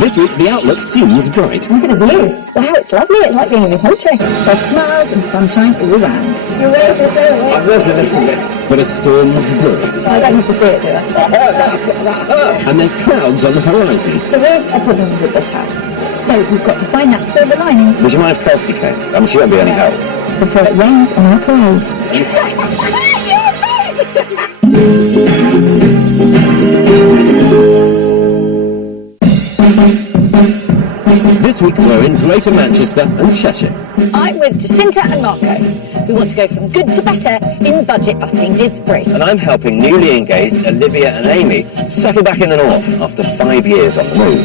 This week, the outlook seems bright. Look at the view. Wow, it's lovely. It's like being in the country. There's smiles and sunshine all around. You're ready for it. I've read a little bit. But a storm's brewing. I don't have to see it, do I? And there's clouds on the horizon. There is a problem with this house. So we've got to find that silver lining. Would you mind if Kirsty came? She won't be any help. Before it rains on our parade. This week we're in Greater Manchester and Cheshire. I'm with Jacinta and Marco. We want to go from good to better in budget-busting Didsbury. And I'm helping newly engaged Olivia and Amy settle back in the north after 5 years on the move.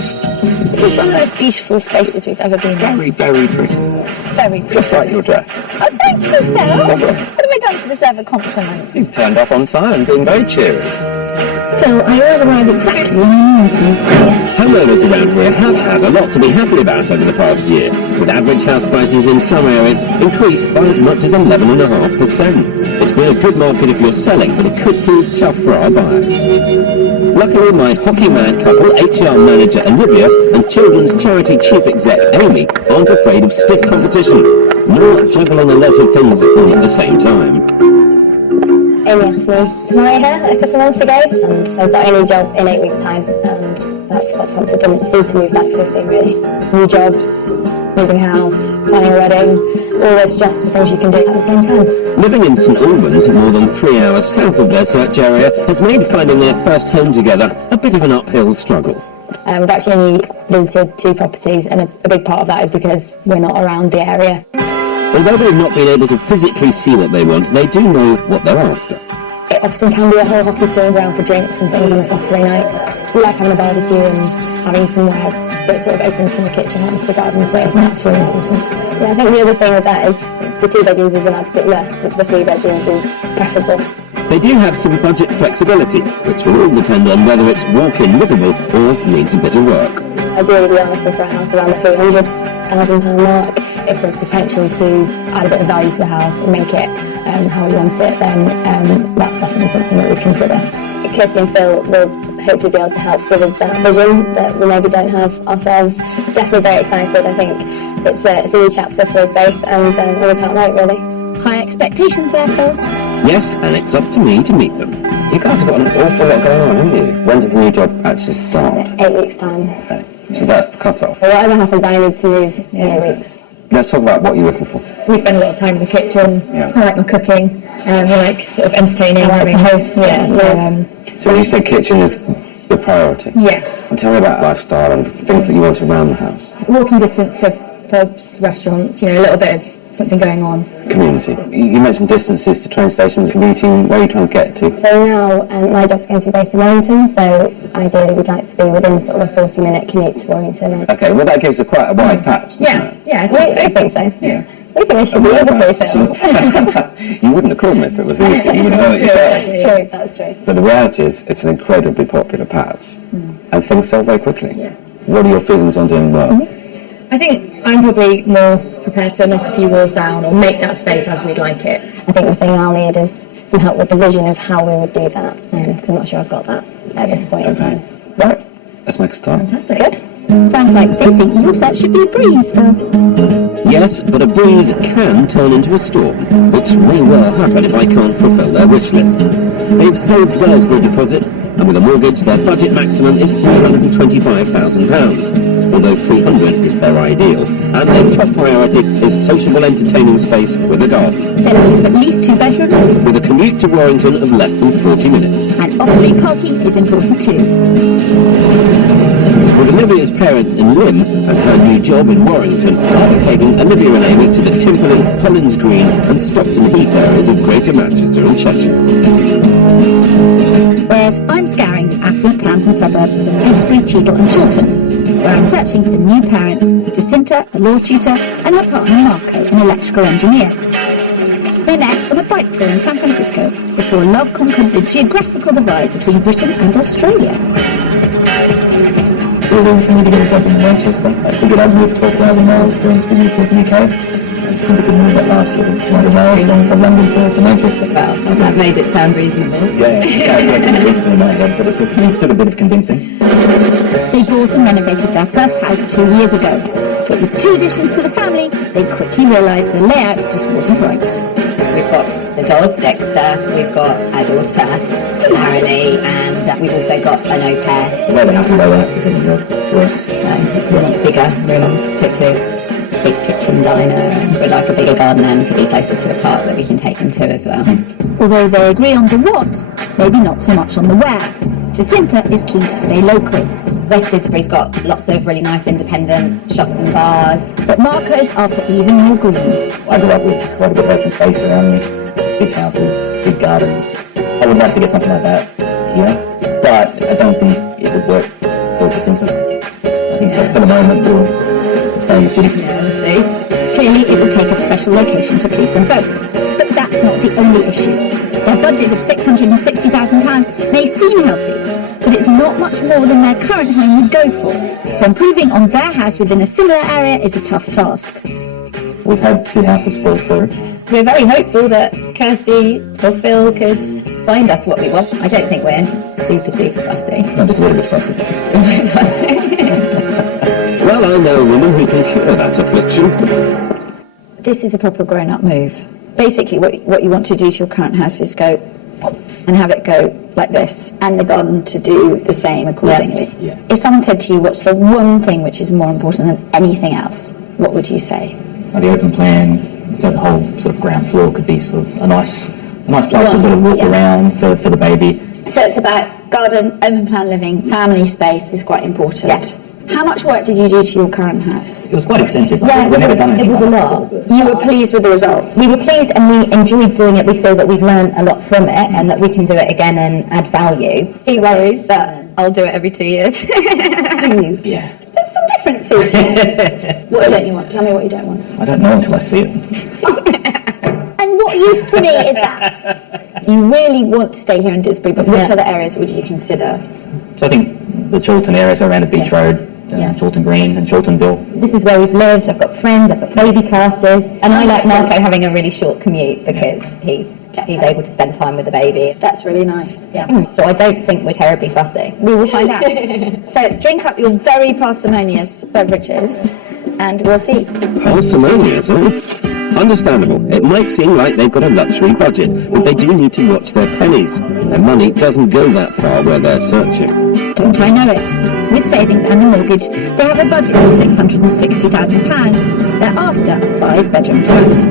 This is one of the most beautiful spaces we've ever been in. Very, very pretty. It's very pretty. Just like your dress. Oh, thank you, Phil. What have I done to deserve a compliment? You've turned up on time, being very cheery. Phil, I always arrive exactly when I need to. Homeowners around here have had a lot to be happy about over the past year, with average house prices in some areas increased by as much as 11.5%. It's been a good market if you're selling, but it could prove tough for our buyers. Luckily, my hockey-mad couple, HR manager Olivia and children's charity chief exec Amy aren't afraid of stiff competition, nor juggling a lot of things all at the same time. Amy asked me to marry her a couple of months ago, and I was starting a new job in 8 weeks' time, and that's what's prompted them to move back so soon, really. New jobs, moving house, planning a wedding, all those stressful things you can do at the same time. Living in St Albans, more than 3 hours south of their search area, has made finding their first home together a bit of an uphill struggle. We've actually only visited 2 properties, and a big part of that is because we're not around the area. Although they've not been able to physically see what they want, they do know what they're after. It often can be a whole hockey team around for drinks and things on a Saturday night. We like having a barbecue and having somewhere that sort of opens from the kitchen out into the garden, so that's really important. Yeah, I think the other thing with that is the 2 bedrooms is an absolute must. The 3 bedrooms is preferable. They do have some budget flexibility, which will all depend on whether it's walk-in livable or needs a bit of work. Ideally, we are looking for a house around the £300,000 mark. If there's potential to add a bit of value to the house and make it how we want it, then that's definitely something that we'd consider. Kirsty and Phil will hopefully be able to help give us that vision that we maybe don't have ourselves. Definitely very excited. I think it's a new chapter for us both, and we can't wait, really. High expectations there, Phil. Yes, and it's up to me to meet them. You guys have got an awful lot going on, haven't you? When does the new job actually start? 8 weeks' time. Okay. So that's the cut-off. Well, whatever happens, I need to move in 8 weeks. Let's talk about what you're looking for. We spend a lot of time in the kitchen. Yeah. I like my cooking. We like sort of entertaining. I like to host. Yeah. So you say kitchen is the priority? Yeah. And tell me about lifestyle and things that you want around the house. Walking distance to pubs, restaurants, a little bit of something going on. Community. You mentioned distances to train stations, commuting. Where are you trying to get to? So now my job's going to be based in Warrington, so ideally we'd like to be within sort of a 40-minute commute to Warrington. Okay, well that gives quite a wide patch, doesn't it? Yeah, I think so. Yeah. We think it should be able to. You wouldn't have called me if it was easy. You would know it yourself. True, that's true. But the reality is, it's an incredibly popular patch, and things sell very quickly. Yeah. What are your feelings on doing well? I think I'm probably more prepared to knock a few walls down or make that space as we'd like it. I think the thing I'll need is some help with the vision of how we would do that, because I'm not sure I've got that at this point in time. Right, let's make a start. Fantastic. Good. Sounds like they think your set should be a breeze, Phil. Yes, but a breeze can turn into a storm, which may well happen if I can't fulfil their wish list. They've saved well for a deposit, and with a mortgage, their budget maximum is £325,000, although 300 is their ideal, and their top priority is sociable entertaining space with a garden. They're looking for at least 2 bedrooms, With a commute to Warrington of less than 40 minutes. and off-street parking is important too. With Olivia's parents in Lymm and her new job in Warrington, I'll be taking Olivia and Amy to the Timperley, Collins Green and Stockton Heath areas of Greater Manchester and Cheshire. Whereas I'm scouring the affluent towns and suburbs of Didsbury, Cheadle and Chiltern, where I'm searching for new parents, Jacinta, a law tutor, and her partner Marco, an electrical engineer. They met on a bike tour in San Francisco before love conquered the geographical divide between Britain and Australia. It was easy for me to get a job in Manchester. I figured I'd move 12,000 miles from Sydney to the UK. Somebody could move that last sort of 200 miles from London to Manchester. Well, that made it sound reasonable. Yeah, I worked it recently in my head, but it took a bit of convincing. They bought and renovated their first house 2 years ago, but with 2 additions to the family, they quickly realised the layout just wasn't right. We've got the dog, Dexter, we've got our daughter, Marilee, and we've also got an au pair. The way the house is laid out is even good for us. So we want bigger rooms, particularly big kitchen diner, and we'd like a bigger garden and to be closer to a park that we can take them to as well. Although they agree on the what, maybe not so much on the where. Jacinta is keen to stay local, West Didsbury's got lots of really nice independent shops and bars. but Marco's after even more green. I grew up with quite a bit of open space around me. Big houses, big gardens. I would like to get something like that here, but I don't think it would work for Jacinta. I think for the moment we'll stay in the city. Yeah, we'll see. Clearly it will take a special location to please them both, but that's not the only issue. Their budget of £660,000 may seem healthy, but it's not much more than their current home would go for, so improving on their house within a similar area is a tough task. We've had 2 houses fall through. We're very hopeful that Kirsty or Phil could find us what we want. I don't think we're super fussy. Not just a little bit fussy. Just a little bit fussy. Well, I know a woman who can cure that affliction. This is a proper grown-up move. Basically what you want to do to your current house is go and have it go like this, and the garden to do the same accordingly. Yeah. If someone said to you, what's the one thing which is more important than anything else, what would you say? The open plan, so the whole sort of ground floor could be sort of a nice place to sort of walk around for the baby. So it's about garden, open plan living, family space is quite important. Yeah. How much work did you do to your current house? It was quite extensive. Yeah, We've never done anything it was a like lot. that. You were pleased with the results? We were pleased and we enjoyed doing it. We feel that we've learned a lot from it and that we can do it again and add value. He worries that I'll do it every 2 years. Do you? Yeah. There's some differences. What don't you want? Tell me what you don't want. I don't know until I see it. And what use to me is that? You really want to stay here in Didsbury, but which other areas would you consider? So I think the Chorlton area, so around the Beach Road, Chorlton Green and Chorltonville. This is where we've lived. I've got friends, I've got baby classes, and I like Marco having a really short commute because he's able to spend time with the baby. That's really nice. Yeah. So I don't think we're terribly fussy. We will find out. So drink up your very parsimonious beverages, and we'll see. Parsimonious, eh? Understandable. It might seem like they've got a luxury budget, but they do need to watch their pennies. Their money doesn't go that far where they're searching. Don't I know it? With savings and a mortgage, they have a budget of £660,000. They're after a 5-bedroom house.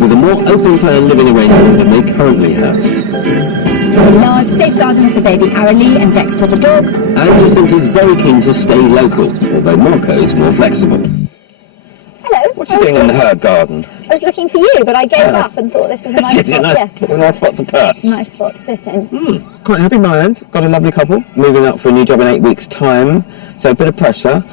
With a more open plan living arrangement than they currently have. A large safe garden for baby Marilee and Dexter the dog. And Jacinta's very keen to stay local, although Marco's more flexible. Hello. What are you doing in the herb garden? I was looking for you, but I gave up and thought this was a nice spot. Nice spot to perch. Nice spot to sit in. Quite happy my end. Got a lovely couple moving up for a new job in 8 weeks' time, so a bit of pressure.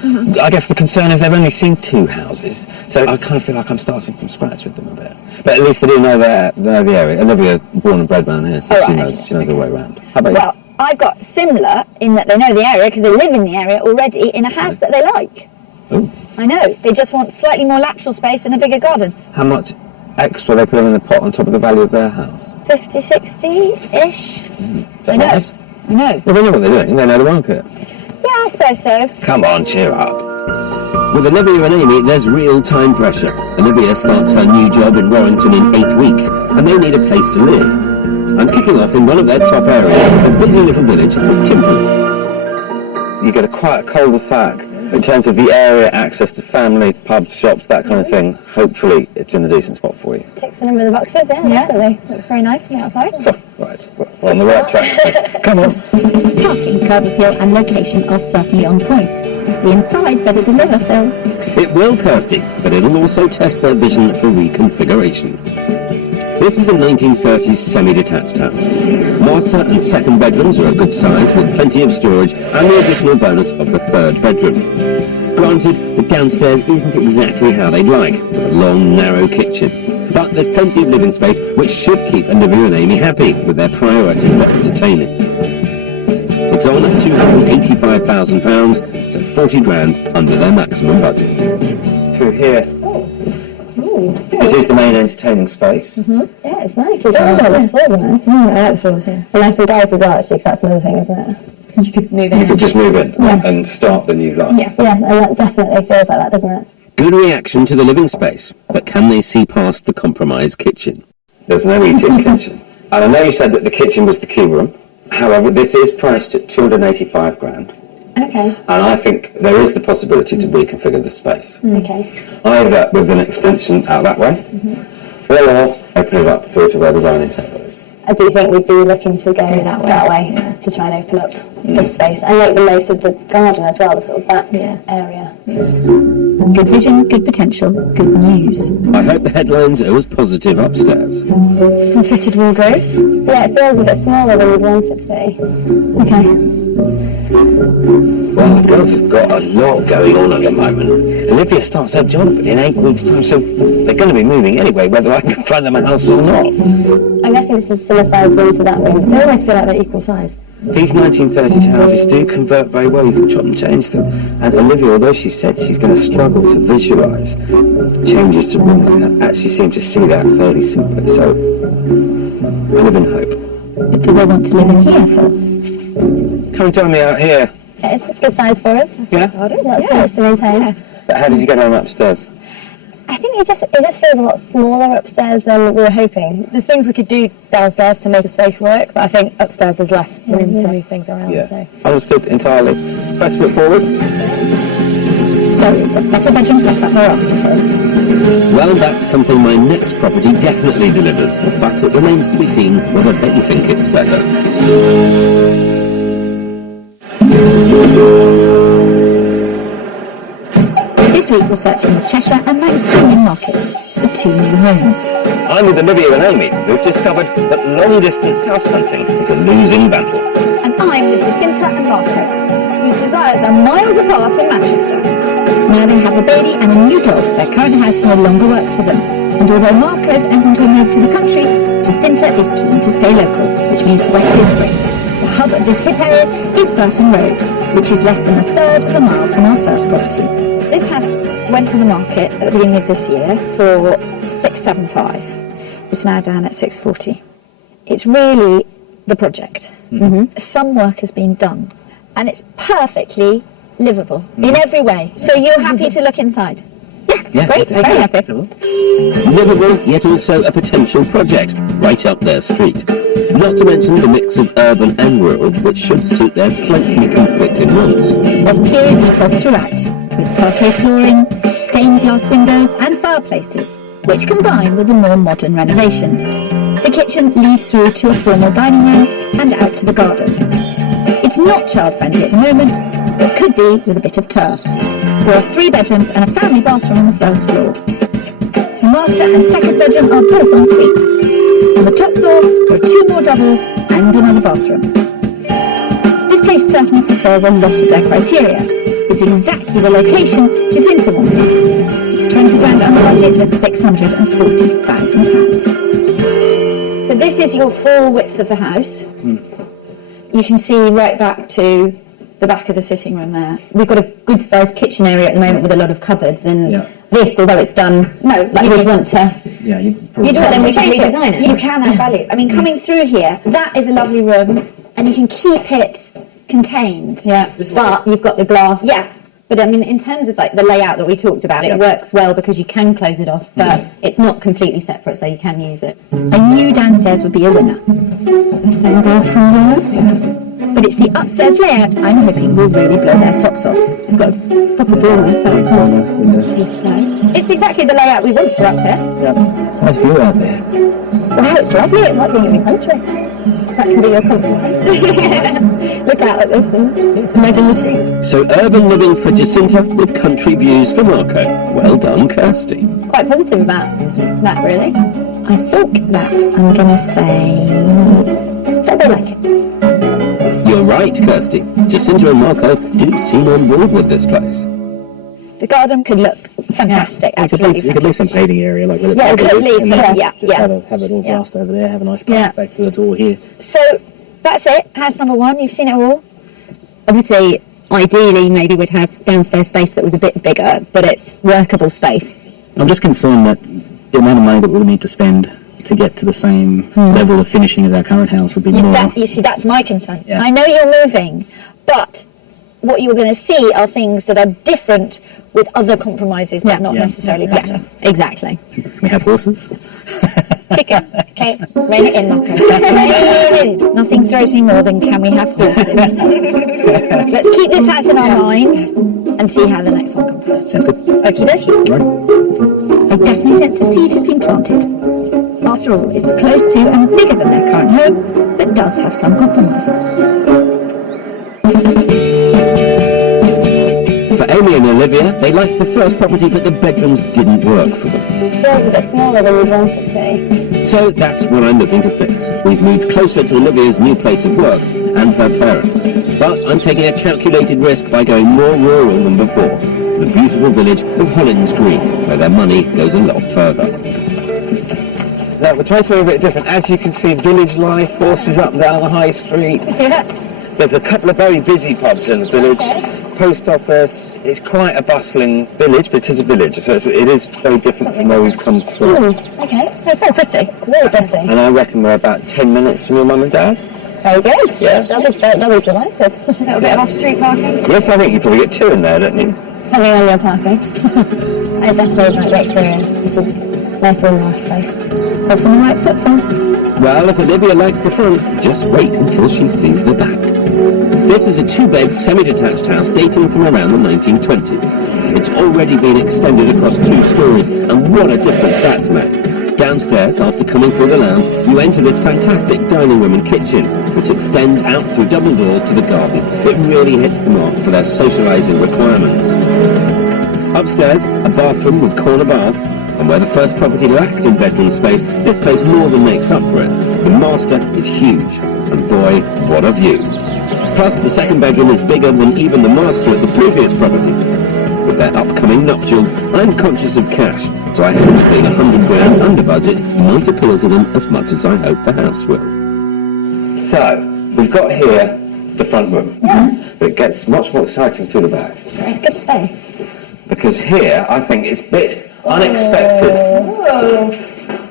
I guess the concern is they've only seen 2 houses, so I kind of feel like I'm starting from scratch with them a bit. But at least they do know the area. Olivia's born and bred around here, so she knows her way around. How about you? Well, I've got similar in that they know the area because they live in the area already in a house that they like. Oh. I know. They just want slightly more lateral space and a bigger garden. How much extra are they putting in the pot on top of the value of their house? 50, 60-ish. Is that I know. nice? I know. Well, they know what they're doing. They know the market. Yeah, I suppose so. Come on, cheer up. With Olivia and Amy, there's real time pressure. Olivia starts her new job in Warrington in 8 weeks, and they need a place to live. I'm kicking off in one of their top areas, a busy little village called Timper. You get a quiet cul-de-sac. In terms of the area, access to family, pubs, shops, that kind of thing, hopefully it's in a decent spot for you. Ticks a number of the boxes, yeah, definitely. Looks very nice from the outside. Right, we're on the right track. Come on. Parking, curb appeal and location are certainly on point. The inside better deliver, Phil. It will, Kirsty, but it'll also test their vision for reconfiguration. This is a 1930s semi-detached house. Master and second bedrooms are a good size with plenty of storage and the additional bonus of the 3rd bedroom. Granted, the downstairs isn't exactly how they'd like, with a long, narrow kitchen. But there's plenty of living space which should keep Olivia and Amy happy with their priority for entertaining. It's on at £285,000, so 40 grand under their maximum budget. Through here. This is the main entertaining space. Yeah, it's nice. It's nice. The floors are nice. I like the floors, yeah. And nice and guys as well, actually, 'cause that's another thing, isn't it? You could move in. You could just move in Yes. and start the new life. Yeah, and that definitely feels like that, doesn't it? Good reaction to the living space, but can they see past the compromised kitchen? There's no eating kitchen. And I know you said that the kitchen was the key room. However, this is priced at 285 grand. Okay. And I think there is the possibility to reconfigure the space. Okay. Either with an extension out that way, or open it up through to where the dining table is. I do think we'd be looking to go that way to try and open up this space and make the most of the garden as well, the sort of back area. Good vision, good potential, good news. I hope the headlines are as positive upstairs. Some fitted wardrobes. Yeah, it feels a bit smaller than we'd want it to be. Okay. Well, the girls have got a lot going on at the moment. Olivia starts her job in 8 weeks' time, so they're going to be moving anyway, whether I can find them a house or not. I'm guessing this is a similar size room to that room. They almost feel like they're equal size. These 1930s houses do convert very well. You can chop and change them. And Olivia, although she said she's going to struggle to visualise changes to room layout, actually seems to see that fairly simply. So I live in hope. But do they want to live in here, Phil? Come and join me out here. Yeah, it's a good size for us. Yeah? Lots of us to maintain. But how did you get home upstairs? I think it just feels a lot smaller upstairs than we were hoping. There's things we could do downstairs to make the space work, but I think upstairs there's less room to move things around. Yeah. So. Understood entirely. Press foot forward. So it's a better bedroom setup or after, Phil? Well, that's something my next property definitely delivers, but it remains to be seen whether they think it's better. This week we're searching the Cheshire and Mancunian markets for 2 new homes. I'm with Olivia and Amy, who've discovered that long-distance house hunting is a losing battle. And I'm with Jacinta and Marco, whose desires are miles apart in Manchester. Now they have a baby and a new dog, their current house no longer works for them. And although Marco's open to a move to the country, Jacinta is keen to stay local, which means West Didsbury. The hub of this hip area is Burton Road, which is less than a third of a mile from our first property. This house went on the market at the beginning of this year for 675. It's now down at 640. It's really the project. Some work has been done, and it's perfectly livable in every way. So you're happy to look inside? Yeah, great, very happy. Livable, yet also a potential project, right up their street. Not to mention the mix of urban and rural, which should suit their slightly conflicting wants. There's period detail throughout, with parquet flooring, stained glass windows and fireplaces, which combine with the more modern renovations. The kitchen leads through to a formal dining room and out to the garden. It's not child-friendly at the moment, but could be with a bit of turf. There are 3 bedrooms and a family bathroom on the first floor. The master and second bedroom are both en suite. On the top floor, there are 2 more doubles and another bathroom. This place certainly fulfills a lot of their criteria. It's exactly the location Jacinta wanted. It's 20 grand under budget at £640,000. So this is your full width of the house. You can see right back to the back of the sitting room there. We've got a good sized kitchen area at the moment with a lot of cupboards, and this, although it's done, like we want to. Yeah, you You do it, then we can change it. redesign it. You can add value. I mean, coming through here, that is a lovely room, and you can keep it contained. Yeah, but you've got the glass. Yeah. But I mean, in terms of like the layout that we talked about, it works well because you can close it off, but it's not completely separate, so you can use it. I knew downstairs would be a winner. Stained glass window. But it's the upstairs layout I'm hoping will really blow their socks off. I've got a proper door there, so it's not too slow. It's exactly the layout we want for up here. Nice view out there. Wow, it's lovely. It's like being in the country. That can be your compliment. Look out at this thing. Imagine the sheep. So urban living for Jacinta with country views for Marco. Well done, Kirsty. Quite positive about that, really. I think that I'm going to say that they like it. You're right, Kirsty. Jacinta and Marco do seem on board with this place. The garden could look fantastic, absolutely You could leave some fantastic. paving area, like where the Yeah, table could is, leave and some, then yeah, just yeah. have it all glassed over there, have a nice path back to the door here. So that's it. House number 1. You've seen it all. Obviously, ideally, maybe we'd have downstairs space that was a bit bigger, but it's workable space. I'm just concerned that the amount of money that we'll need to spend to get to the same level of finishing as our current house would be more. You see, that's my concern. Yeah. I know you're moving, but what you're going to see are things that are different with other compromises, but not necessarily better. Exactly. We have horses. Kick it. Okay, rein it in, Marco. Rein it in. Nothing throws me more than can we have horses. Let's keep this house in our mind and see how the next one comes first. Sounds good. Okie dokie. Right. I definitely sense the seed has been planted. After all, it's close to and bigger than their current home, but does have some compromises. For Amy and Olivia, they liked the first property, but the bedrooms didn't work for them. It feels a bit smaller than we want it to be. So that's what I'm looking to fix. We've moved closer to Olivia's new place of work and her parents. But I'm taking a calculated risk by going more rural than before, to the beautiful village of Hollins Green, where their money goes a lot further. Now, we're trying something a bit different. As you can see, village life, horses up down the high street. There's a couple of very busy pubs in the village. Post office. It's quite a bustling village, but it is a village, so it is very different from where we've come from. Okay, it's very pretty. Really pretty. And I reckon we're about 10 minutes from your mum and dad. Very good. Yeah. They'll be delighted. A little bit of off-street parking. Yes, I think you probably get two in there, don't you? Depending on your parking. I definitely might get through. This is nicer than the last place. Off on the right foot, Phil. Well, if Olivia likes the front, just wait until she sees the back. This is a two-bed, semi-detached house dating from around the 1920s. It's already been extended across 2 stories, and what a difference that's made. Downstairs, after coming through the lounge, you enter this fantastic dining room and kitchen, which extends out through double doors to the garden. It really hits the mark for their socialising requirements. Upstairs, a bathroom with corner bath, and where the first property lacked in bedroom space, this place more than makes up for it. The master is huge, and boy, what a view. Plus, the second bedroom is bigger than even the master at the previous property. With their upcoming nuptials, I'm conscious of cash, so I hope being £100 under budget might appeal to them as much as I hope the house will. So, we've got here the front room. But it gets much more exciting through the back. Good space. Because here, I think it's a bit unexpected. Oh,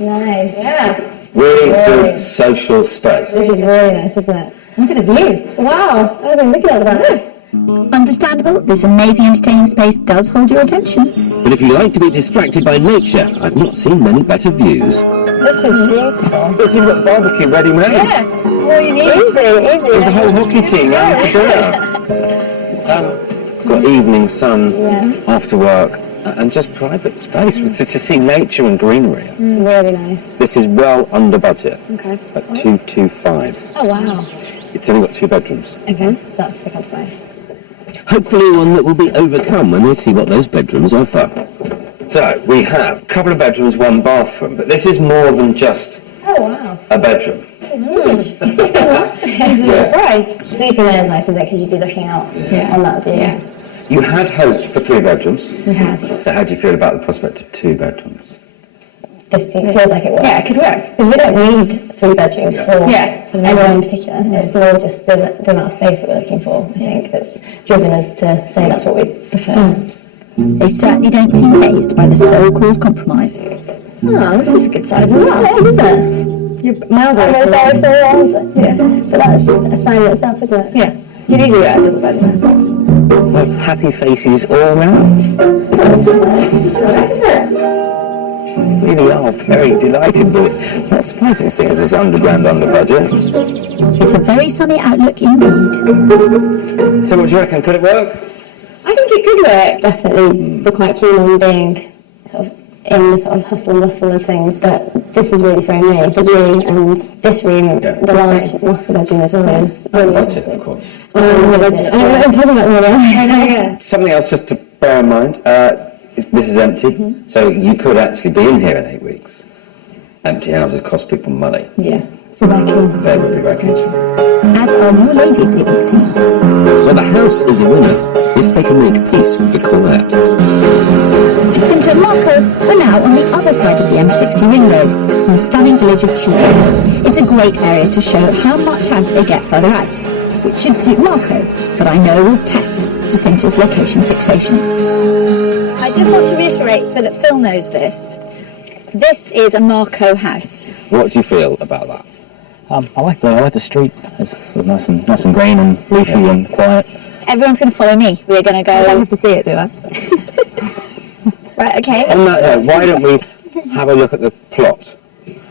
nice. Yeah. Really good social space. This is really nice, isn't it? Look at the view. Wow, I wasn't looking at that. Understandable, this amazing entertaining space does hold your attention. But if you like to be distracted by nature, I've not seen many better views. This is beautiful. Yes, you've got barbecue ready made. Yeah, all you need. Easy. With the whole hockey team round for dinner. Got evening sun after work and just private space to see nature and greenery. Really nice. This is well under budget Okay. at 225. Oh, wow. It's only got 2 bedrooms. Okay, that's the good place. Hopefully one that will be overcome when they see what those bedrooms offer. So we have a couple of bedrooms, 1 bathroom, but this is more than just Oh, wow. a bedroom. It's huge. It's a surprise. Sleeping there is nice, isn't it? Because you'd be looking out on that view. Yeah. You had hoped for 3 bedrooms. We had. So how do you feel about the prospect of 2 bedrooms? This feels like it works. Yeah, it could work. Because we don't need 3 bedrooms for anyone in particular. It's more just the amount of space that we're looking for, I think, that's driven us to say that's what we prefer. They certainly don't seem fazed by the so-called compromise. Oh, this is a good size as well. It is, isn't it? Your miles are very full. Yeah. But that's a sign in itself, isn't it? Yeah. You'd easily get a double bed there. Well, happy faces all round. That's nice, isn't it? Really are very delighted with it. Not surprising seeing as it's underground under budget. It's a very sunny outlook indeed. So what do you reckon? Could it work? I think it could work. Definitely, we're quite keen on being sort of in the sort of hustle and bustle of things, but this is really for me. The view and this room, the large master bedroom as well is really Budget, of course. I don't know talking about the money. Something else just to bear in mind, this is empty, so you could actually be in here in 8 weeks. Empty houses cost people money. Yeah, so they're keen. They would be very keen. As are more ladies, it would seem. Well, the house is a winner if they can make peace with the quiet. Jacinta and Marco are now on the other side of the M60 ring road, in the stunning village of Cheetham. It's a great area to show how much house they get further out, which should suit Marco, but I know will test Jacinta's location fixation. I just want to reiterate so that Phil knows this. This is a Marco house. What do you feel about that? I like the street. It's sort of nice and green and leafy and quiet. Everyone's going to follow me. We're going to go... I don't have to see it, do I? Right, okay. On that note, why don't we have a look at the plot,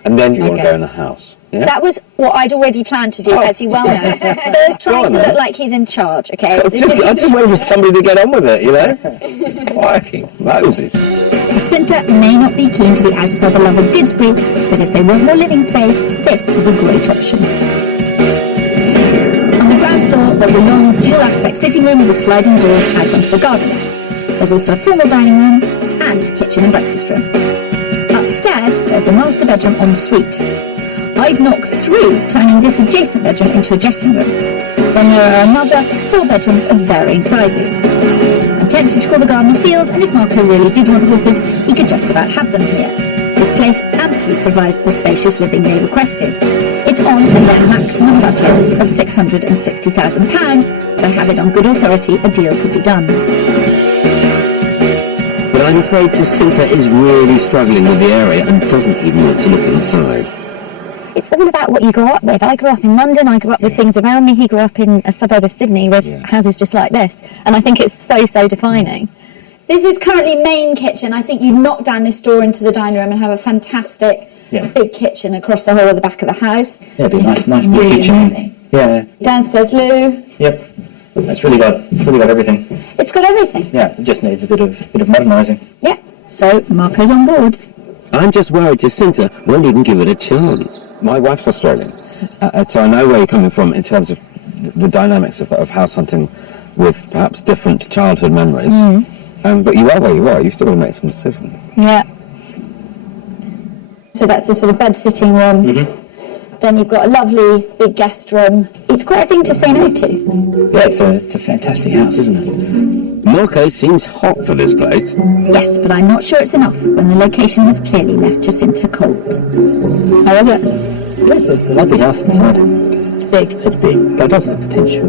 and then you want to go in the house? Yeah? That was what I'd already planned to do, as you well know. There's trying to look like he's in charge, okay? I just waited for somebody to get on with it, you know? Crikey, Moses. Jacinta may not be keen to be out of her beloved Didsbury, but if they want more living space, this is a great option. On the ground floor, there's a long, dual-aspect sitting room with sliding doors out onto the garden. There's also a formal dining room and kitchen and breakfast room. Upstairs, there's a master bedroom en suite. I'd knock through, turning this adjacent bedroom into a dressing room. Then there are another 4 bedrooms of varying sizes. I'm tempted to call the garden a field, and if Marco really did want horses, he could just about have them here. This place amply provides the spacious living they requested. It's on their maximum budget of £660,000, but I have it on good authority a deal could be done. But I'm afraid Jacinta is really struggling with the area and doesn't even want to look inside. It's all about what you grew up with. I grew up in London, I grew up with things around me. He grew up in a suburb of Sydney with houses just like this. And I think it's so defining. This is currently main kitchen. I think you knock down this door into the dining room and have a fantastic big kitchen across the whole of the back of the house. Yeah, it'd be a nice big Really kitchen. amazing. Yeah. Downstairs loo. Yep. It's really got everything. It's got everything. Yeah, it just needs a bit of modernising. Yeah. So Marco's on board. I'm just worried Jacinta won't even give it a chance. My wife's Australian, so I know where you're coming from in terms of the dynamics of house hunting with perhaps different childhood memories. But you are where you are, you've still got to make some decisions. Yeah. So that's the sort of bed sitting room. Then you've got a lovely big guest room. It's quite a thing to say no to. Yeah, it's a fantastic house, isn't it? Marco seems hot for this place. Yes, but I'm not sure it's enough when the location has clearly left Jacinta cold. How is it? Yeah, it's a lovely house inside. It's big. It's big, but it does have potential.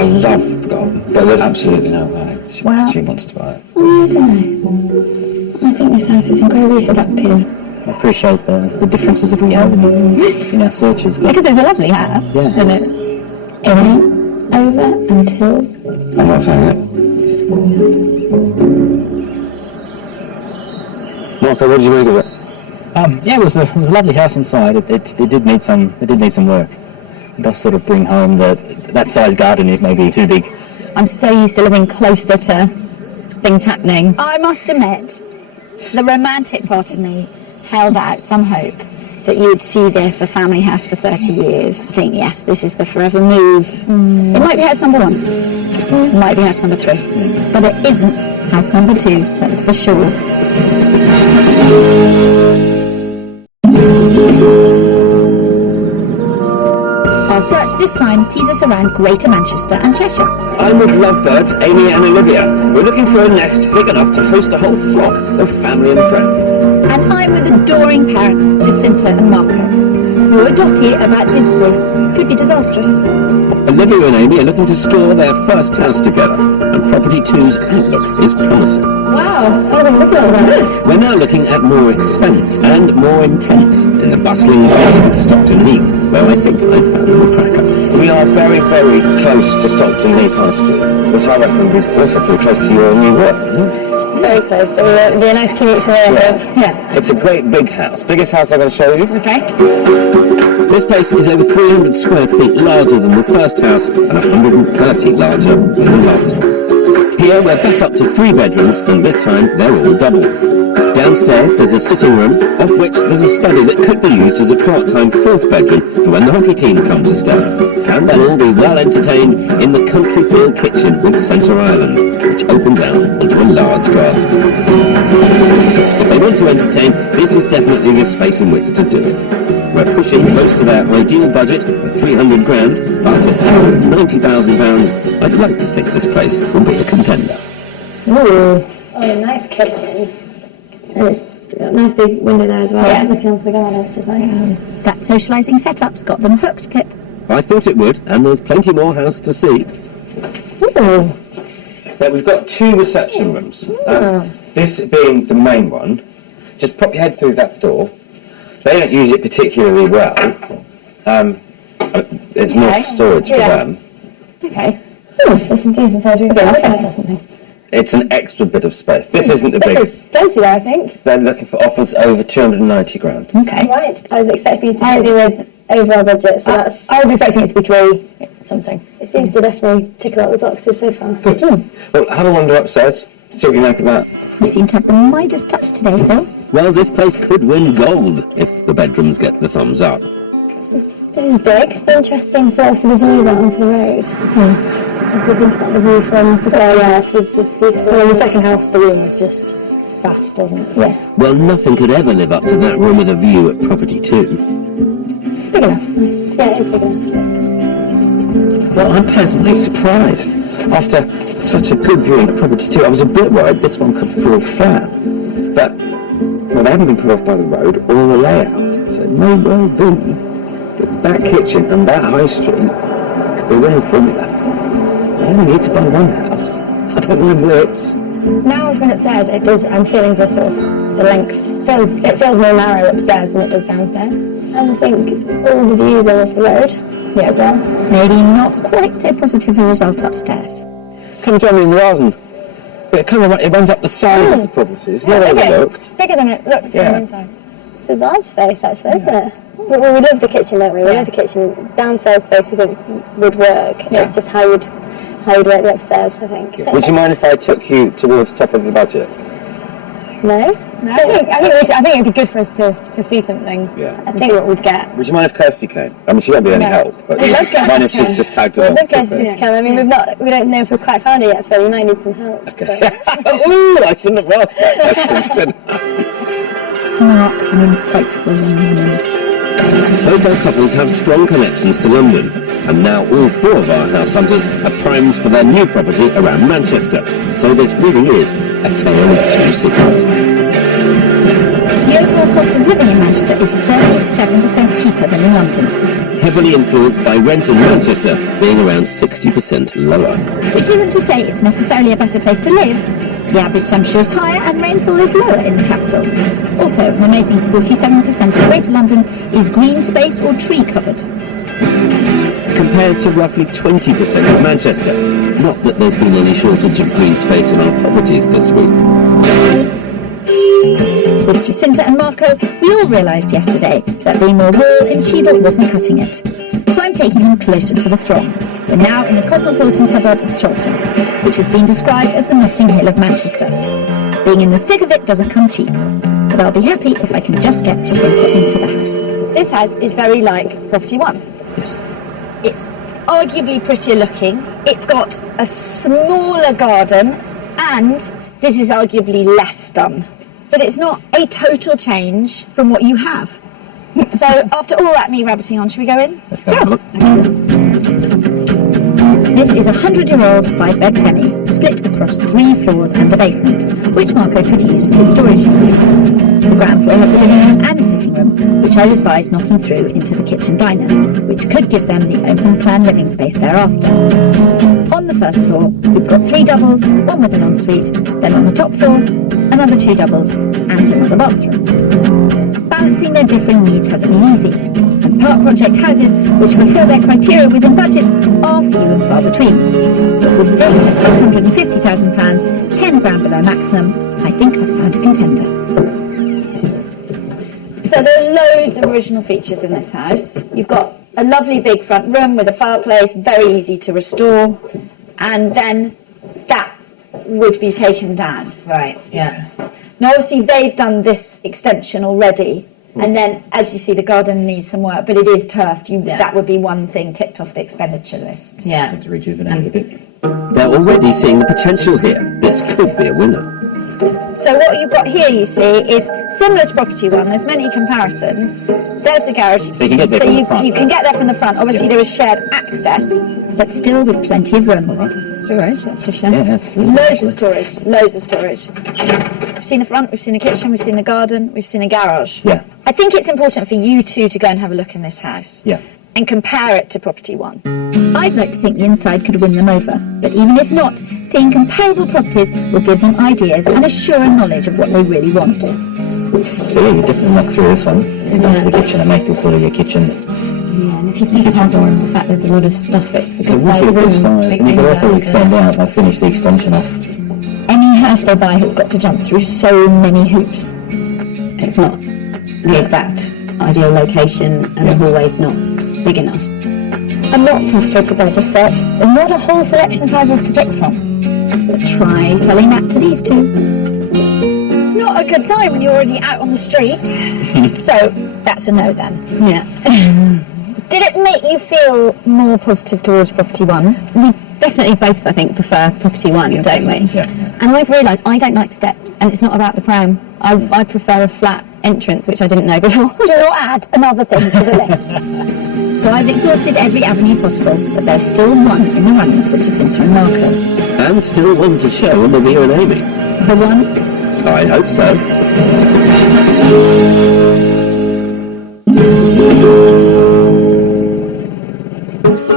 I love the garden, but there's absolutely no way she wants to buy it. I don't know. I think this house is incredibly seductive. I appreciate the differences that we have in our searches. But Because it's a lovely house, isn't it? It ain't over until... I'm not saying it. Marco, what did you make of it? yeah, it was a lovely house inside. It did need some work. It does sort of bring home that size garden is maybe too big. I'm so used to living closer to things happening. I must admit, the romantic part of me held out some hope that you would see this, a family house for 30 years, think, yes, this is the forever move. It might be house number 1. It might be house number 3. But it isn't house number 2, that's for sure. Our search this time sees us around Greater Manchester and Cheshire. I'm with lovebirds Amy and Olivia. We're looking for a nest big enough to host a whole flock of family and friends. And I'm with adoring parents, Jacinta and Marco, who are dotty about Didsbury. Could be disastrous. Olivia and Amy are looking to score their first house together, and Property 2's outlook is promising. Wow, I didn't look at all that. We're now looking at more expense and more intense in the bustling Stockton Heath, where I think I've found the cracker. We are very, very close to Stockton Heath High Street, which I reckon would be also pretty close to your new work, isn't it? Very close, so it'll be a nice commute to there. Yeah. It's a great big house. Biggest house I'm going to show you. Okay. This place is over 300 square feet larger than the first house and 130 larger than the last one. Here we're back up to 3 bedrooms, and this time they're all doubles. Downstairs there's a sitting room, off which there's a study that could be used as a part-time 4th bedroom for when the hockey team comes to stay. And they'll all be well entertained in the country feel kitchen with centre island, which opens out into a large garden. If they want to entertain, this is definitely the space in which to do it. We're pushing close to their ideal budget of 300 grand, but at £290,000, I'd like to think this place will be a contender. Ooh. Oh, a nice kitchen. And it's got a nice big window there as well. Yeah. Looking onto the garden, which is nice. That socialising setup's got them hooked, Pip. I thought it would, and there's plenty more house to see. Ooh. Now we've got 2 reception rooms. This being the main one. just pop your head through that door. They don't use it particularly well. There's more storage for them. Okay. There's some decent size room or something. It's an extra bit of space. This isn't the big. This is plenty there, I think. They're looking for offers over 290 grand. Okay. Right. I was expecting it to be over our budget, so I was expecting it to be 3 something. It seems to definitely tick a lot of the boxes so far. Good. Well, have a wander upstairs. See what you make of that. You seem to have the Midas touch today, Phil. Well, this place could win gold if the bedrooms get the thumbs up. This is big. Interesting. So obviously the views out onto the road. Obviously think about the view from the farthest was this beautiful. And in the second house, the room was just vast, wasn't it? So yeah. Well, nothing could ever live up to that room with a view at property 2. It's big enough. Nice. Yeah, it is big enough. Well, I'm pleasantly surprised. After such a good viewing at property 2, I was a bit worried this one could fall flat. But, well, they haven't been put off by the road or the layout. So it may well be that that kitchen and that high street could be a winning formula. I only need to buy one house. I don't know which. Now I've been upstairs, it does. I'm feeling the sort of the length. It feels more narrow upstairs than it does downstairs. And I think all the views are off the road. Yeah, as well. Maybe not quite so positive a result upstairs. Come and join me in the garden. But it runs up the side of the property. It's not overlooked. It's bigger than it looks from the inside. It's a large space, actually, isn't it? Well, we love the kitchen, don't we? We love the kitchen. Downstairs space we think would work. Yeah. It's just how you'd work the upstairs, I think. Yeah. Would you mind if I took you towards top of the budget? No? I think it'd be good for us to see something. Yeah. I think what we'd get. Would you mind if Kirsty came? I mean, she won't be any help, but we'd love Kirsty mind if to come. she just tagged We'd along? love Kirsty to come. I mean, we don't know if we've quite found it yet, Phil. You might need some help. Okay. Ooh, I shouldn't have asked that question, should I? Smart and insightful young woman. Both our couples have strong connections to London, and now all 4 of our house hunters are primed for their new property around Manchester. So this really is a tale of 2 cities. The overall cost of living in Manchester is 37% cheaper than in London, Heavily influenced by rent in Manchester being around 60% lower. which isn't to say it's necessarily a better place to live. The average temperature is higher and rainfall is lower in the capital. Also, an amazing 47% of Greater London is green space or tree covered. Compared to roughly 20% of Manchester. Not that there's been any shortage of green space in our properties this week. With Jacinta and Marco, we all realised yesterday that being more rural in Cheadle wasn't cutting it. So I'm taking them closer to the throng. We're now in the cosmopolitan suburb of Chorlton, which has been described as the Notting Hill of Manchester. Being in the thick of it doesn't come cheap, but I'll be happy if I can just get Jacinta into the house. This house is very like Property 1. Yes. It's arguably prettier looking. It's got a smaller garden, and this is arguably less done. But it's not a total change from what you have. So after all that me rabbiting on, should we go in? Let's go. Have a look. This is a 100-year-old 5-bed semi, split across 3 floors and a basement, which Marco could use for his storage needs. The ground floor has a living room and a sitting room, which I'd advise knocking through into the kitchen diner, which could give them the open plan living space thereafter. On the first floor, we've got 3 doubles, 1 with an ensuite, then on the top floor, another 2 doubles, and another bathroom. Balancing their differing needs hasn't been easy, and park project houses which fulfil their criteria within budget are few and far between. But with this at £650,000, 10 grand below maximum, I think I've found a contender. So there are loads of original features in this house. You've got a lovely big front room with a fireplace, very easy to restore, and then that would be taken down. Right, yeah. Now obviously they've done this extension already, and then as you see the garden needs some work, but it is turfed. That would be one thing ticked off the expenditure list. Yeah. To rejuvenate a bit. They're already seeing the potential here. This could be a winner. So what you've got here, you see, is similar to Property 1. There's many comparisons. There's the garage. So you can get there from the front, you can get there from the front. Obviously there is shared access, But still with plenty of room. storage, that's for sure. Yeah, that's Loads of storage. We've seen the front, we've seen the kitchen, we've seen the garden, we've seen the garage. Yeah. I think it's important for you two to go and have a look in this house. Yeah. And compare it to Property 1. I'd like to think the inside could win them over, but even if not, seeing comparable properties will give them ideas and a surer knowledge of what they really want. So yeah, you definitely knock through this one, and go to the kitchen and make this sort of your kitchen. Yeah, and if you think about the fact there's a lot of stuff, it's a good It's a size really room. good size, big and you can also windows, extend out. They'll finish the extension off. Any house they buy has got to jump through so many hoops. It's not the exact ideal location, and the hallway's not big enough. I'm not frustrated by this search. There's not a whole selection of houses to pick from. But try telling that to these two. It's not a good time when you're already out on the street. So that's a no then. Yeah. Did it make you feel more positive towards property one? We definitely both, I think, prefer property one, don't we? Yeah. And I've realised I don't like steps, and it's not about the pram. I prefer a flat entrance, which I didn't know before. Do not add another thing to the list. So I've exhausted every avenue possible, but there's still one in the running for Jacinta and Marco. And still one to show on Olivia and Amy. The one? I hope so.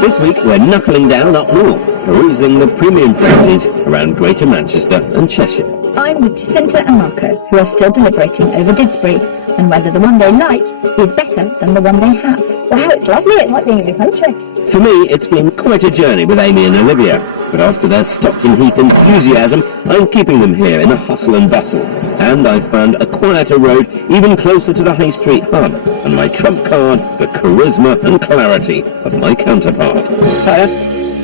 This week we're knuckling down up north, perusing the premium properties around Greater Manchester and Cheshire. I'm with Jacinta and Marco, who are still deliberating over Didsbury and whether the one they like is better than the one they have. Wow, it's lovely. It's like being in the country. For me, it's been quite a journey with Amy and Olivia, but after their Stockton Heath enthusiasm, I'm keeping them here in the hustle and bustle. And I've found a quieter road even closer to the High Street hub, and my trump card, the charisma and clarity of my counterpart. Hiya.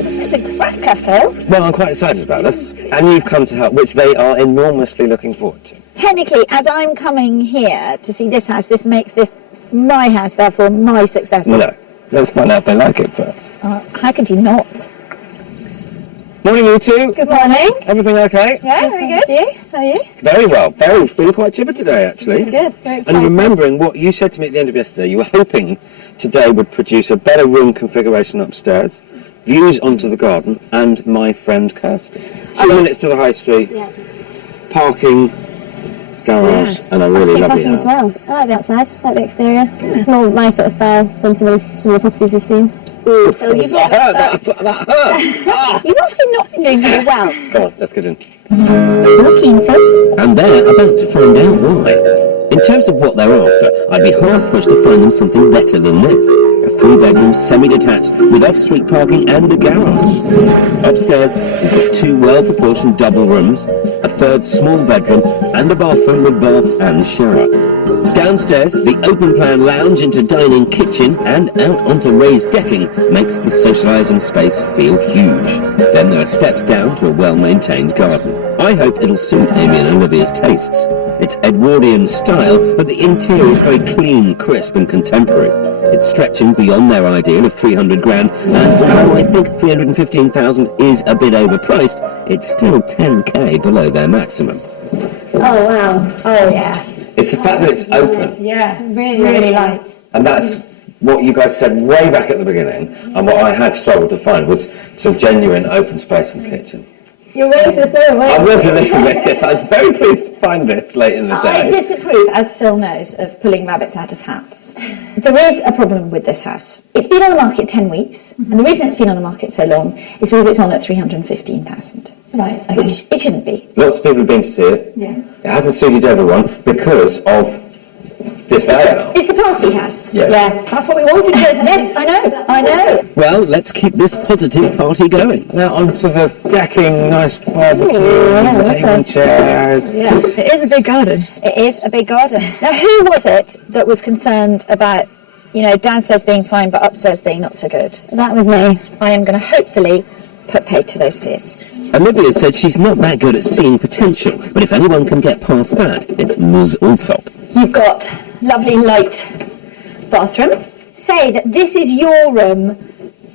This is a cracker, Phil. Well, I'm quite excited about this, and you've come to help, which they are enormously looking forward to. Technically, as I'm coming here to see this house, this makes this my house, therefore my successor. No, let's find out if they like it first. How could you not? Morning, you two. Good morning. Everything okay? Yeah, very good. You? How are you? Very well. Feeling quite chipper today, actually. Good. Very And excited. remembering what you said to me at the end of yesterday, you were hoping today would produce a better room configuration upstairs, views onto the garden, and my friend Kirsty. 2 minutes to the high street, parking, garage, and a really lovely Parking as house. well. I like the outside, I like the exterior. It's more my sort of style than some of the properties we've seen. Phil, you've That hurt, that hurt. you've obviously not been doing very well. Come on, let's get in. Looking for And they're about to find out why. In terms of what they're after, I'd be hard-pushed to find them something better than this. A 3-bedroom, semi-detached, with off-street parking and a garage. Upstairs, we've got 2 well-proportioned double rooms, a 3rd small bedroom, and a bathroom with bath and shower. Downstairs, the open-plan lounge into dining kitchen and out onto raised decking makes the socialising space feel huge. Then there are steps down to a well-maintained garden. I hope it'll suit Amy and Olivia's tastes. It's Edwardian style, but the interior is very clean, crisp and contemporary. It's stretching beyond their ideal of 300 grand, and although I think 315,000 is a bit overpriced, it's still 10k below their maximum. Oh wow. Oh, yeah. It's the fact that it's open, Yeah, really light. and that's what you guys said way back at the beginning, and what I had struggled to find was some genuine open space in the kitchen. You're waiting for the film, I right? was a little bit, yes, I was very pleased to find this late in the I day. disapprove, as Phil knows, of pulling rabbits out of hats. There is a problem with this house. It's been on the market 10 weeks, and the reason it's been on the market so long is because it's on at 315,000. Right, okay. Which it shouldn't be. Lots of people have been to see it. Yeah. It hasn't suited everyone because of this layout. It's a party house. Yeah. Yeah, that's what we wanted to this. I know. Well, let's keep this positive party going. Now onto the decking, nice barbecue, table and chairs. Yeah, it is a big garden. It is a big garden. Now, who was it that was concerned about, downstairs being fine but upstairs being not so good? That was me. I am going to hopefully put paid to those fears. Olivia said she's not that good at seeing potential, but if anyone can get past that, it's Ms. Allsop. You've got lovely light bathroom. Say that this is your room,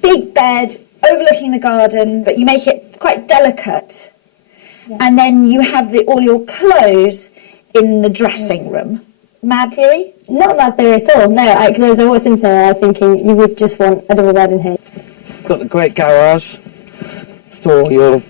big bed, overlooking the garden, but you make it quite delicate. Yeah. And then you have all your clothes in the dressing room. Mad theory? Not bad theory at all, no, because I was in there, I was thinking you would just want a double bed in here. Got the great garage, store your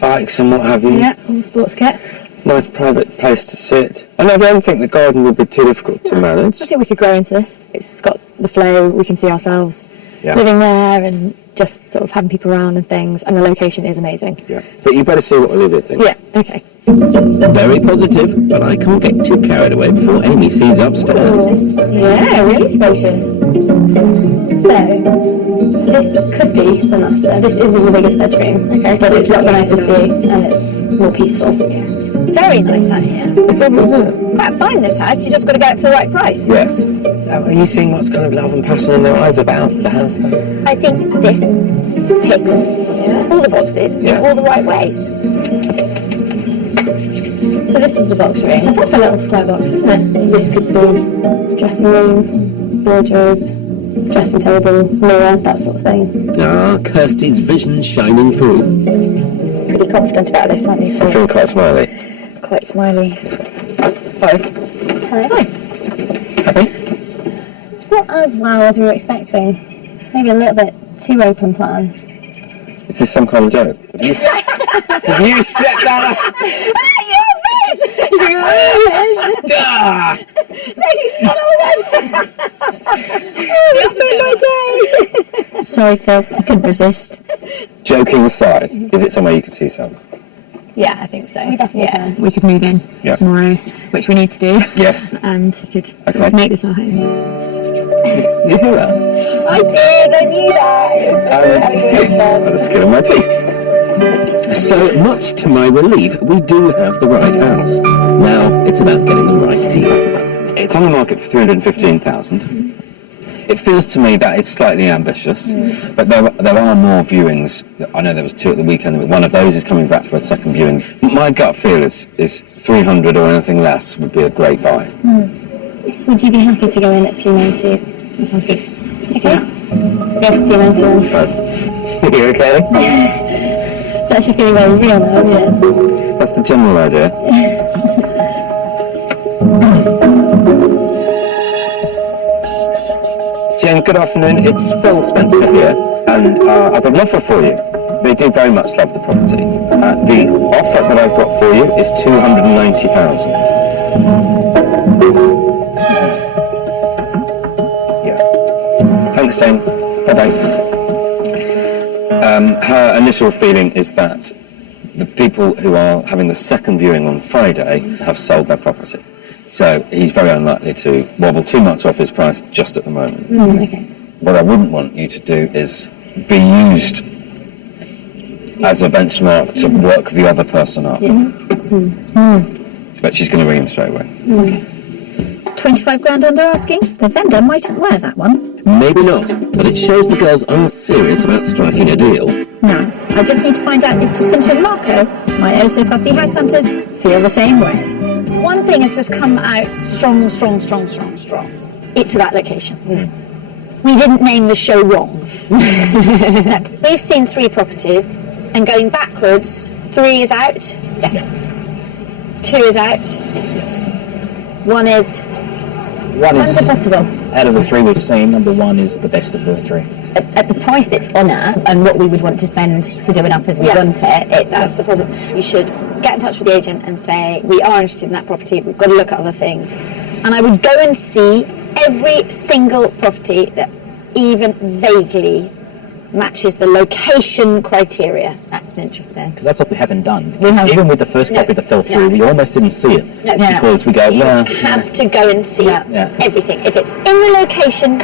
bikes and what have you. Yeah, all the sports kit. Nice private place to sit. And I don't think the garden would be too difficult to manage. I think we could grow into this. It's got the flow, we can see ourselves. living there and just sort of having people around and things, and the location is amazing. Yeah. So you better see what Olivia thinks. Yeah, okay. Very positive, but I can't get too carried away before Amy sees upstairs. Yeah, really spacious. So, this could be the master. This isn't the biggest bedroom, okay, but it's got the nicest view and it's more peaceful. Very nice out here. It's lovely, isn't it? Quite fine, this house. You just got to get it for the right price. Yes. Are you seeing what's kind of love and passion in their eyes about the house then? I think this ticks all the boxes in all the right ways. So this is the box room. It's a proper little square box, isn't it? This could be dressing room, wardrobe, dressing table, mirror, that sort of thing. Ah, Kirsty's vision shining through. Pretty confident about this, aren't you, I'm feeling quite smiley. Quite smiley. Hi. Hello. Happy? Not as well as we were expecting. Maybe a little bit too open plan. Is this some kind of joke? Have you set that up? Ah! Sorry, Phil, I couldn't resist. Joking aside, is it somewhere you could see yourselves? Yeah, I think so. We definitely can. We could move in tomorrow, which we need to do, Yes. and we could sort Okay. of make this our home. You hear that? I did, I knew that. It was so By the skin of my teeth. So, much to my relief, we do have the right house. Now, it's about getting the right deal. It's on the market for 315,000. It feels to me that it's slightly ambitious, but there are more viewings. I know there was 2 at the weekend, but one of those is coming back for a second viewing. My gut feel is 300 or anything less would be a great buy. Would you be happy to go in at 290? That sounds good. Okay. Go for 290 then. You okay? That's your feeling very real now, isn't it? That's the general idea. Jane, good afternoon. It's Phil Spencer here, and I've got an offer for you. They do very much love the property. The offer that I've got for you is 290,000. Yeah. Thanks, Jane. Bye-bye. Her initial feeling is that the people who are having the second viewing on Friday have sold their property. So he's very unlikely to wobble too much off his price just at the moment. Okay. What I wouldn't want you to do is be used as a benchmark to work the other person up. But she's going to ring him straight away. 25 grand under asking? The vendor mightn't wear that one. Maybe not, but it shows the girls aren't serious about striking a deal. Now, I just need to find out if Jacinta and Marco, my oh-so-fussy house hunters, feel the same way. One thing has just come out strong. It's about location. We didn't name the show wrong. We've seen 3 properties, and going backwards, 3 is out. Yes. 2 is out. 1 is. One When's it is, possible? out of the 3 we've seen, number 1 is the best of the 3. At the price it's on at, and what we would want to spend to do it up as we want it, That's the problem. You should get in touch with the agent and say, we are interested in that property, we've got to look at other things. And I would go and see every single property that even vaguely matches the location criteria. That's interesting. Because that's what we haven't done. We haven't. Even with the first property that fell through, we almost didn't see it. No. Yeah. Because we go, You well, have to go and see Yeah. everything. If it's in the location,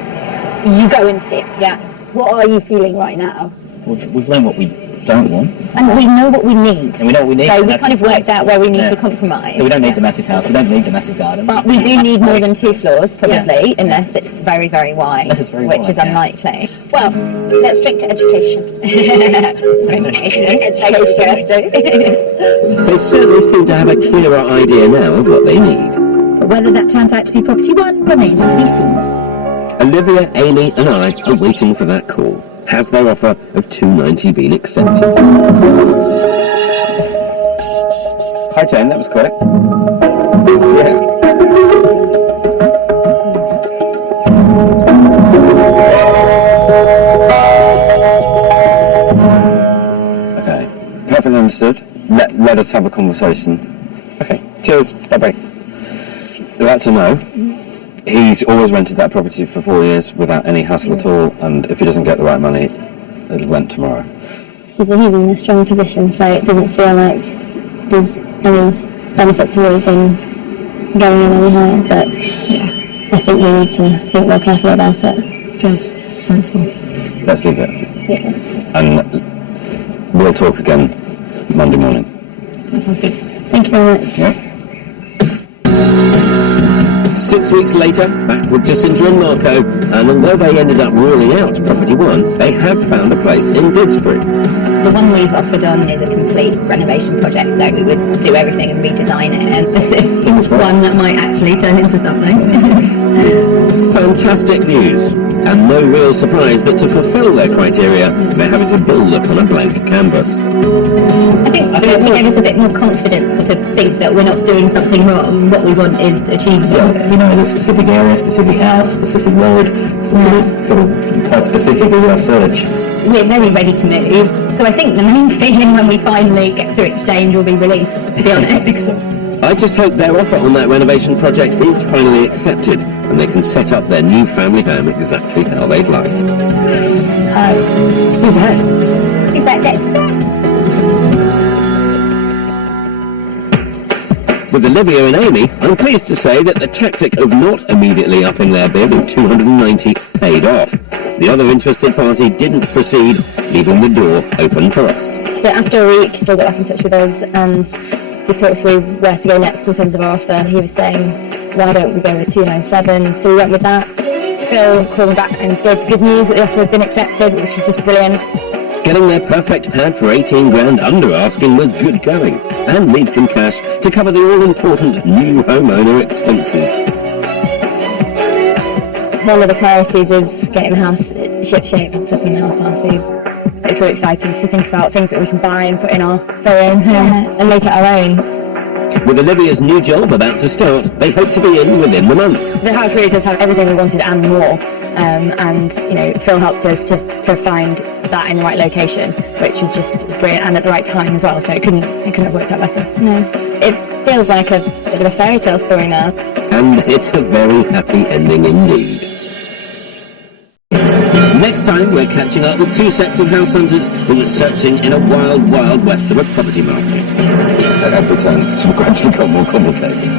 you go and see it. Yeah. What are you feeling right now? we've learned what we don't want. And we know what we need. And we know what we need. So and we that's kind of the worked point. out where we need Yeah. to compromise. So we don't need the massive house, we don't need the massive garden. But we do need more than 2 floors, probably, unless it's very, very wide, Unless it's very which wide, is yeah. unlikely. Well, let's drink to education. They certainly seem to have a clearer idea now of what they need. But whether that turns out to be property 1 remains to be seen. Olivia, Amy and I are waiting for that call. Has their offer of 290 been accepted? Hi, Jane, that was quick. Yeah. Okay, perfectly understood. Let us have a conversation. Okay, cheers, bye-bye. That's a no. He's always rented that property for 4 years without any hassle at all, and if he doesn't get the right money, it'll rent tomorrow. He's in a strong position, so it doesn't feel like there's any benefit to us in going in any higher, but I think we need to think more carefully about it. Feels sensible. Let's leave it. Yeah, And we'll talk again Monday morning. That sounds good. thank you very much. Yeah. 6 weeks later, back with Jacinta and Marco, and although they ended up ruling out Property 1, they have found a place in Didsbury. The one we've offered on is a complete renovation project, so we would do everything and redesign it, and this is one that might actually turn into something. Fantastic news, and no real surprise that to fulfil their criteria, they're having to build upon a blank canvas. I think it gave us a bit more confidence to think that we're not doing something wrong. What we want is achievable. Yeah, you know, the specific area, specific house, specific road, sort of quite specific with our search. We're very ready to move, so I think the main feeling when we finally get to exchange will be relief, to be honest. I just hope their offer on that renovation project is finally accepted, and they can set up their new family home exactly how they'd like. Hi. Who's that? Is that Dexter? With Olivia and Amy, I'm pleased to say that the tactic of not immediately upping their bid of $290 paid off. The other interested party didn't proceed, leaving the door open for us. So after a week, Phil got back in touch with us and we talked through where to go next in terms of our offer. He was saying, why don't we go with 297? So we went with that. Phil called me back and gave good news that the offer had been accepted, which was just brilliant. Getting their perfect pad for 18 grand under asking was good going, and leaves them cash to cover the all-important new homeowner expenses. One of the priorities is getting the house ship-shape for some house parties. It's really exciting to think about things that we can buy and put in our own home and make it our own. With Olivia's new job about to start, they hope to be in within the month. The house really does have everything we wanted and more. And you know, Phil helped us to find that in the right location, which was just brilliant, and at the right time as well. So it couldn't have worked out better. No, it feels like a bit of a fairy tale story now. And it's a very happy ending indeed. Next time, we're catching up with two sets of house hunters who were searching in a wild, wild west of a property market. At every turn, it's gradually got more complicated.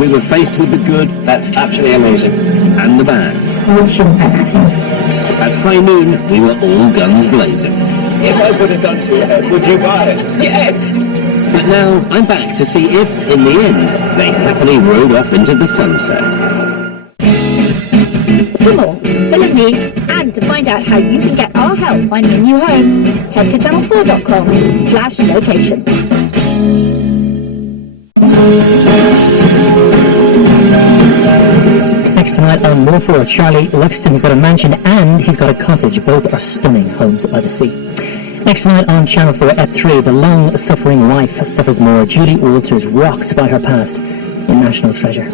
We were faced with the good, That's absolutely amazing. and the bad. We shouldn't have that. At high noon, we were all guns blazing. If I put a gun to your head, would you buy it? Yes! But now, I'm back to see if, in the end, they happily rode off into the sunset. For more, Phil and me, and to find out how you can get our help finding a new home, head to channel4.com/location. Next tonight on More 4, Charlie Luxton. He's got a mansion and he's got a cottage. Both are stunning homes by the sea. Next tonight on Channel 4 at 3, the long-suffering wife suffers more. Julie Walters rocked by her past in National Treasure.